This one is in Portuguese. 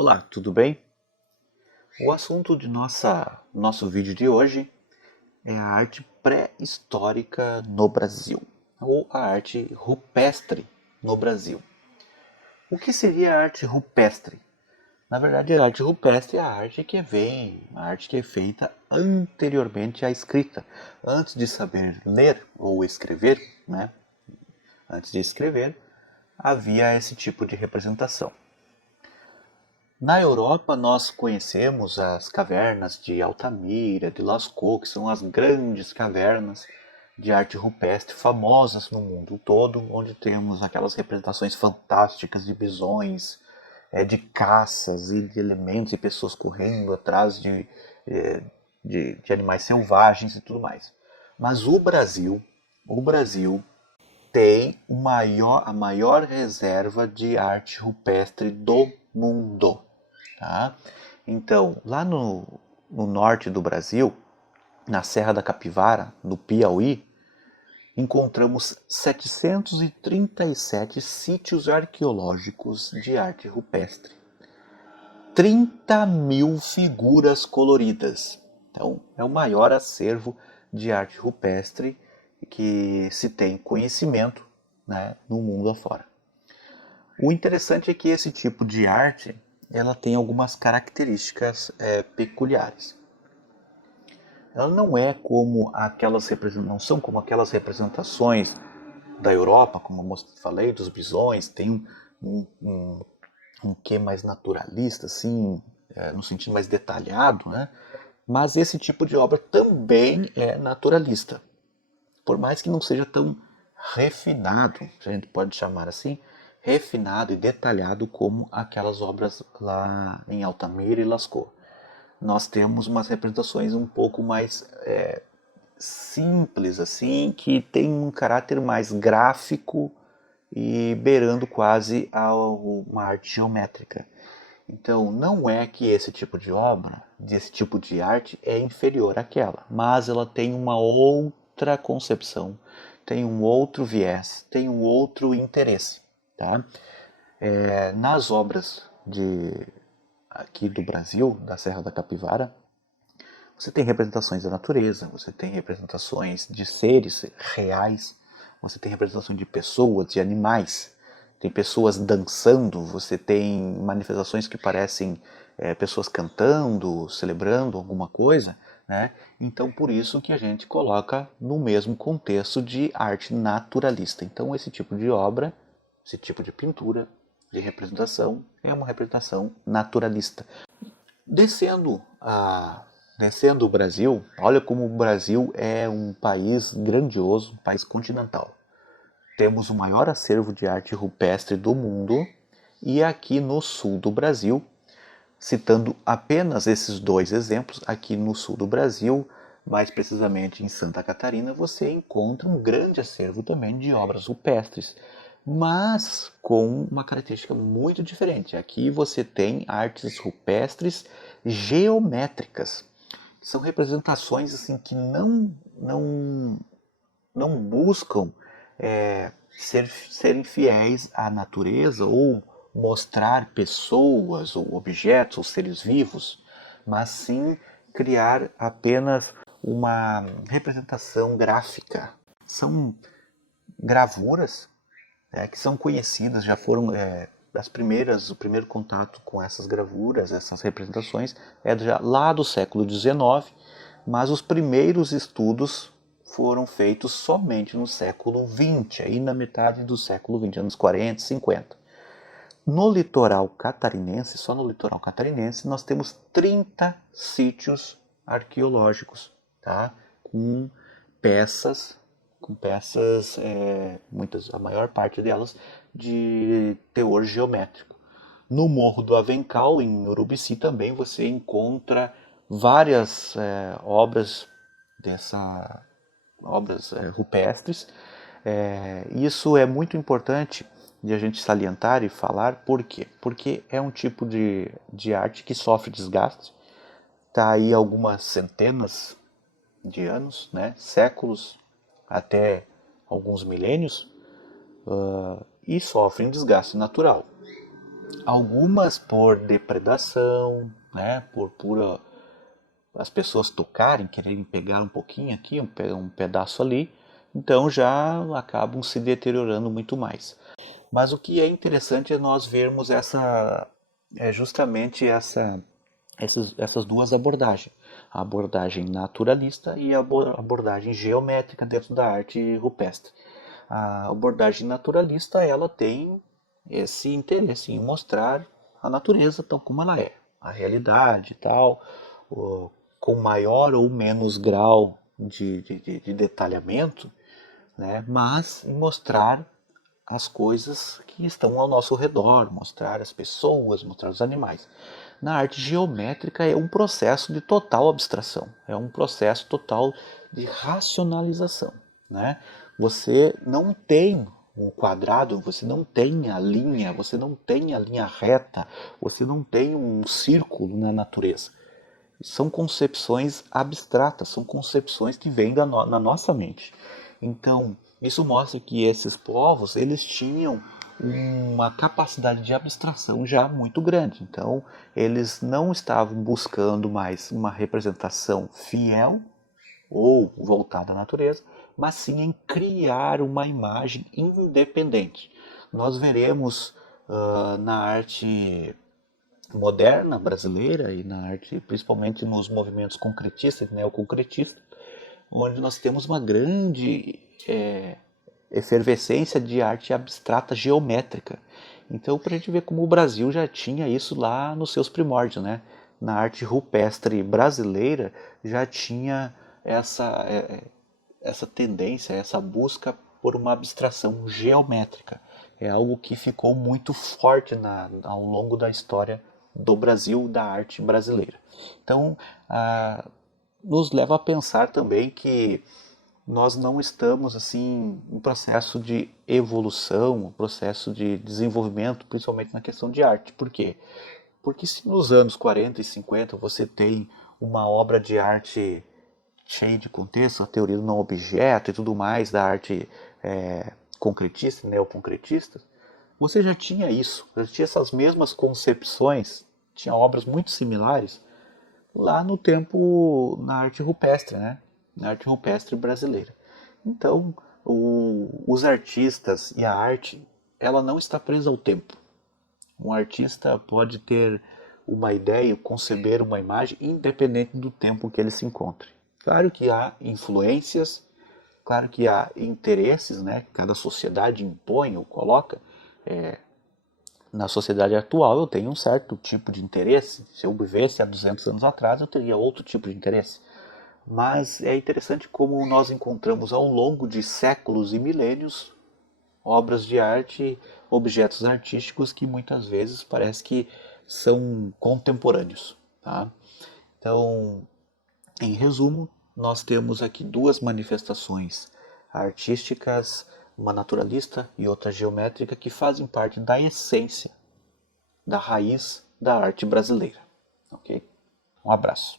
Olá, tudo bem? O assunto de nosso vídeo de hoje é a arte pré-histórica no Brasil, ou a arte rupestre no Brasil. O que seria a arte rupestre? Na verdade, a arte rupestre é a arte que é feita anteriormente à escrita, antes de saber ler ou escrever, né? Antes de escrever, havia esse tipo de representação. Na Europa, nós conhecemos as cavernas de Altamira, de Lascaux, que são as grandes cavernas de arte rupestre famosas no mundo todo, onde temos aquelas representações fantásticas de bisões, de caças e de elementos e pessoas correndo atrás de animais selvagens e tudo mais. Mas o Brasil tem a maior reserva de arte rupestre do mundo. Tá? Então, lá no norte do Brasil, na Serra da Capivara, no Piauí, encontramos 737 sítios arqueológicos de arte rupestre. 30 mil figuras coloridas. Então, é o maior acervo de arte rupestre que se tem conhecimento, né, no mundo afora. O interessante é que esse tipo de arte ela tem algumas características peculiares. Ela não são como aquelas representações da Europa, como eu falei, dos bisões, tem um quê mais naturalista, assim, no sentido mais detalhado, né? Mas esse tipo de obra também é naturalista, por mais que não seja tão refinado, se a gente pode chamar assim, refinado e detalhado como aquelas obras lá em Altamira e Lascaux. Nós temos umas representações um pouco mais simples, assim, que tem um caráter mais gráfico e beirando quase a uma arte geométrica. Então, não é que esse tipo de obra, desse tipo de arte, é inferior àquela, mas ela tem uma outra concepção, tem um outro viés, tem um outro interesse. Tá? Nas obras aqui do Brasil, da Serra da Capivara, você tem representações da natureza, você tem representações de seres reais, você tem representação de pessoas, de animais, tem pessoas dançando, você tem manifestações que parecem pessoas cantando, celebrando alguma coisa, né? Então por isso que a gente coloca no mesmo contexto de arte naturalista. Então esse tipo de obra, esse tipo de pintura, de representação, é uma representação naturalista. Descendo descendo o Brasil, olha como o Brasil é um país grandioso, um país continental. Temos o maior acervo de arte rupestre do mundo e aqui no sul do Brasil, citando apenas esses dois exemplos, aqui no sul do Brasil, mais precisamente em Santa Catarina, você encontra um grande acervo também de obras rupestres, mas com uma característica muito diferente. Aqui você tem artes rupestres geométricas. São representações assim que não buscam serem fiéis à natureza ou mostrar pessoas ou objetos ou seres vivos, mas sim criar apenas uma representação gráfica. São gravuras que são conhecidas, já foram o primeiro contato com essas gravuras, essas representações, já lá do século XIX, mas os primeiros estudos foram feitos somente no século XX, aí na metade do século XX, anos 40, 50. No litoral catarinense, só no litoral catarinense, nós temos 30 sítios arqueológicos, tá? peças, com peças, a maior parte delas, de teor geométrico. No Morro do Avencal, em Urubici, também você encontra várias obras rupestres. Isso é muito importante de a gente salientar e falar, por quê? Porque é um tipo de arte que sofre desgaste, está aí algumas centenas de anos, né, séculos, até alguns milênios, e sofrem desgaste natural. Algumas por depredação, né, por pura as pessoas tocarem, quererem pegar um pouquinho aqui, um pedaço ali, então já acabam se deteriorando muito mais. Mas o que é interessante é nós vermos justamente essas duas abordagens. A abordagem naturalista e a abordagem geométrica dentro da arte rupestre. A abordagem naturalista, ela tem esse interesse em mostrar a natureza tal como ela é, a realidade e tal, com maior ou menos grau de detalhamento, né? Mas em mostrar as coisas que estão ao nosso redor, mostrar as pessoas, mostrar os animais. Na arte geométrica é um processo de total abstração, é um processo total de racionalização, né? Você não tem um quadrado, você não tem a linha, você não tem a linha reta, você não tem um círculo na natureza. São concepções abstratas, são concepções que vêm na nossa mente. Então, isso mostra que esses povos, eles tinham uma capacidade de abstração já muito grande. Então, eles não estavam buscando mais uma representação fiel ou voltada à natureza, mas sim em criar uma imagem independente. Nós veremos na arte moderna brasileira e na arte, principalmente nos movimentos concretistas e neoconcretistas, onde nós temos uma grande efervescência de arte abstrata geométrica. Então, para a gente ver como o Brasil já tinha isso lá nos seus primórdios, né? Na arte rupestre brasileira já tinha essa tendência, essa busca por uma abstração geométrica. É algo que ficou muito forte ao longo da história do Brasil, da arte brasileira. Então, nos leva a pensar também que nós não estamos assim em processo de evolução, um processo de desenvolvimento, principalmente na questão de arte. Por quê? Porque se nos anos 40 e 50 você tem uma obra de arte cheia de contexto, a teoria do não objeto e tudo mais da arte concretista, neoconcretista, você já tinha isso, já tinha essas mesmas concepções, tinha obras muito similares lá no tempo na arte rupestre, né? Na arte rupestre brasileira. Então, os artistas e a arte, ela não está presa ao tempo. Um artista pode ter uma ideia, conceber uma imagem, independente do tempo que ele se encontre. Claro que há influências, claro que há interesses, né? Cada sociedade impõe ou coloca. Na sociedade atual eu tenho um certo tipo de interesse. Se eu vivesse há 200 anos atrás, eu teria outro tipo de interesse. Mas é interessante como nós encontramos ao longo de séculos e milênios obras de arte, objetos artísticos que muitas vezes parece que são contemporâneos. Tá? Então, em resumo, nós temos aqui duas manifestações artísticas, uma naturalista e outra geométrica, que fazem parte da essência, da raiz da arte brasileira. Ok? Um abraço.